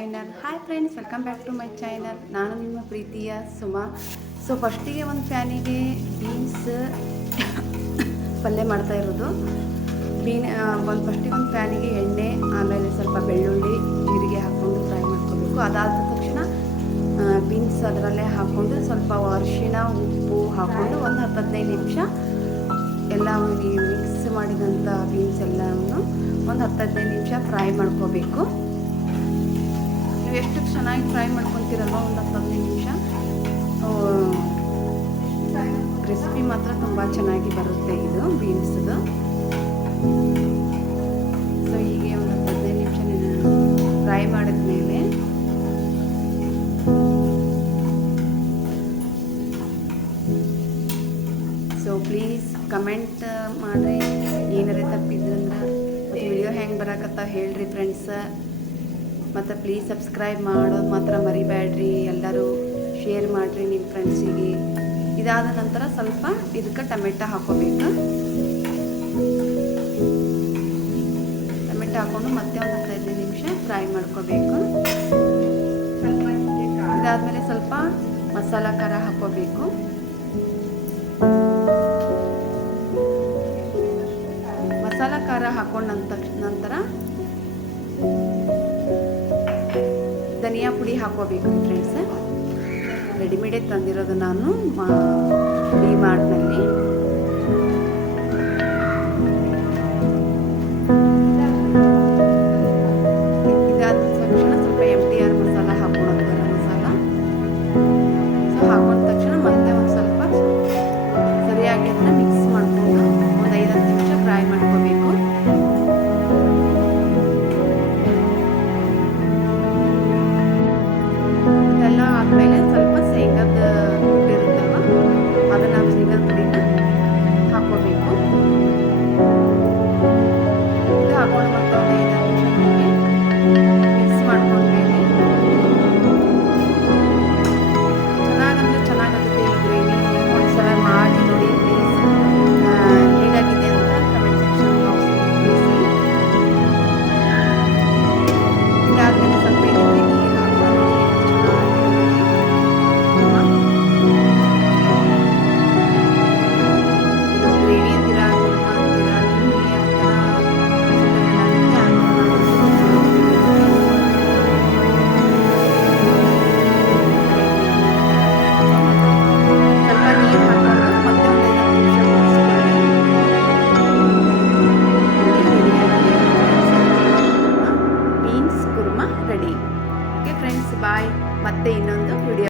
Channel. Hi friends, welcome back to my channel. ನಾನು ನಿಮ್ಮ ಪ್ರೀತಿಯ ಸುಮಾ. ಸೊ ಫಸ್ಟಿಗೆ ಒಂದು ಪ್ಯಾನಿಗೆ ಬೀನ್ಸ್ ಪಲ್ಯ ಮಾಡ್ತಾ ಇರೋದು. ಫಸ್ಟಿಗೆ ಒಂದು ಪ್ಯಾನಿಗೆ ಎಣ್ಣೆ, ಆಮೇಲೆ ಸ್ವಲ್ಪ ಬೆಳ್ಳುಳ್ಳಿ ಜೀರಿಗೆ ಹಾಕ್ಕೊಂಡು ಫ್ರೈ ಮಾಡ್ಕೋಬೇಕು. ಅದಾದ ತಕ್ಷಣ ಬೀನ್ಸ್ ಅದರಲ್ಲೇ ಹಾಕ್ಕೊಂಡು ಸ್ವಲ್ಪ ಅರಿಶಿಣ ಉಪ್ಪು ಹಾಕ್ಕೊಂಡು ಒಂದು 10-15 ನಿಮಿಷ ಎಲ್ಲ ಮಿಕ್ಸ್ ಮಾಡಿದಂಥ ಬೀನ್ಸ್ ಎಲ್ಲವನ್ನು ಒಂದು 10-15 ನಿಮಿಷ ಫ್ರೈ ಮಾಡ್ಕೋಬೇಕು. ನೀವು ಎಷ್ಟು ಚೆನ್ನಾಗಿ ಫ್ರೈ ಮಾಡ್ಕೊತೀರಲ್ವ, ಒಂದು 10-15 ನಿಮಿಷ ರೆಸಿಪಿ ಮಾತ್ರ ತುಂಬ ಚೆನ್ನಾಗಿ ಬರುತ್ತೆ ಇದು ಬೀನ್ಸ್ದು. ಸೊ ಹೀಗೆ ಒಂದು 15 ನಿಮಿಷ ಫ್ರೈ ಮಾಡಿದ್ಮೇಲೆ ಸೊ ಪ್ಲೀಸ್ ಕಮೆಂಟ್ ಮಾಡಿರಿ, ಏನಾರೇ ತಪ್ಪಿದ್ರಂದ್ರೆ ಮತ್ತು ವಿಡಿಯೋ ಹೆಂಗೆ ಬರೋಕತ್ತ ಹೇಳ್ರಿ ಫ್ರೆಂಡ್ಸ್. ಮತ್ತು ಪ್ಲೀಸ್ ಸಬ್ಸ್ಕ್ರೈಬ್ ಮಾಡೋದು ಮಾತ್ರ ಮರಿಬೇಡ್ರಿ. ಎಲ್ಲರೂ ಶೇರ್ ಮಾಡಿರಿ ನಿಮ್ಮ ಫ್ರೆಂಡ್ಸಿಗೆ. ಇದಾದ ನಂತರ ಸ್ವಲ್ಪ ಇದಕ್ಕೆ ಟೊಮೆಟೊ ಹಾಕೋಬೇಕು. ಟೊಮೆಟೊ ಹಾಕ್ಕೊಂಡು ಮತ್ತೆ ಒಂದು 15 ನಿಮಿಷ ಫ್ರೈ ಮಾಡ್ಕೋಬೇಕು. ಇದಾದಮೇಲೆ ಸ್ವಲ್ಪ ಮಸಾಲ ಖಾರ ಹಾಕೋಬೇಕು. ಮಸಾಲ ಖಾರ ಹಾಕೊಂಡ ನಂತರ ಧನಿಯಾ ಪುಡಿ ಹಾಕೋಬೇಕು ಫ್ರೆಂಡ್ಸ್. ರೆಡಿಮೇಡೇ ತಂದಿರೋದು ನಾನು ಡಿಮಾರ್ಟ್ನಲ್ಲಿ. ಇದಾದ ತಕ್ಷಣ ಸ್ವಲ್ಪ MTR ಮಸಾಲ ಹಾಕೊಳ್ಳೋದು, ಗರಂ ಮಸಾಲ. ಸೊ ಹಾಕೊಂಡ ತಕ್ಷಣ ಮತ್ತೆ ಒಂದು ಸ್ವಲ್ಪ ಸರಿಯಾಗಿ ಅದನ್ನು ಮಿಕ್ಸ್ ಮಾಡಿಕೊಂಡು ಒಂದು 5-10 ನಿಮಿಷ ಫ್ರೈ ಮಾಡ್ಕೋಬೇಕು. ಇದೆಲ್ಲ ಆದಮೇಲೆ ಸ್ವಲ್ಪ ಶೇಂಗಾದ ಪುಡಿ ಇರುತ್ತಲ್ವ, ಅದನ್ನು ಶೇಂಗಾದ ಪುಡಿನ ಹಾಕೋಬೇಕು. ಇದು ಹಾಕೊಂಡು ಮತ್ತೆ ಒಂದು 5-10 ನಿಮಿಷ ಮಿಕ್ಸ್ ಮಾಡ್ಕೊಂಡ್ಮೇಲೆ ಚೆನ್ನಾಗಾಗುತ್ತೆ ಈ ಗ್ರೇವಿ. ಒಂದ್ಸಲ ಮಾಡಿ ನೋಡಿ ಪ್ಲೀಸ್. ಹೇಗಾಗಿದೆ ಅಂತ ಕಮೆಂಟ್ ಸೆಕ್ಷನ್ ಬಾಕ್ಸಲ್ಲಿ ತಿಳಿಸಿ. ಇದಾದಮೇಲೆ ಸ್ವಲ್ಪ ಇದಕ್ಕೆ ನೀರು ಹಾಕೊಂಡು ಗ್ರೇವಿ ಅಂತೀರಾ, ಕುರ್ಮಾ ಅಂತೀರಾ, ನಿಮಗೆ beans kurma ready. Okay friends, bye. ಮತ್ತೆ ಇನ್ನೊಂದು ವಿಡಿಯೋ